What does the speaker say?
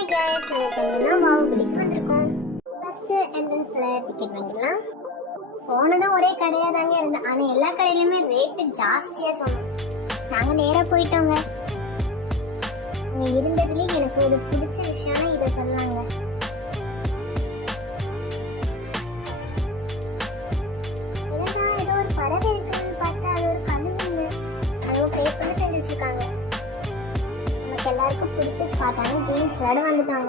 Hi guys, நாங்க பாகுபலிக்கு வந்திருக்கோம். First என்ட்ரன்ஸ்ல டிக்கெட் வாங்கிடலாம். போனதும் ஒரே கடையா தாங்க இருந்தது. ஆனா எல்லா கடையிலுமே ரேட் ஜாஸ்தியா சொன்னாங்க. நாங்க நேரா போயிட்டோங்க. இங்க இருந்ததுலயே எனக்கு ஒரு பிடிச்ச விஷயம் இத சொன்னாங்க. என்னடா ஏதோ ஒரு பறவை இருக்குன்னு பார்த்தா அது ஒரு கழுகுங்க. அது பேப்பர்ல செஞ்சு வச்சிருக்காங்க. எல்லாருக்கும் பிடிச்ச ஸ்பாட்டான கேம்ஸ் விளையாட வந்துட்டாங்க.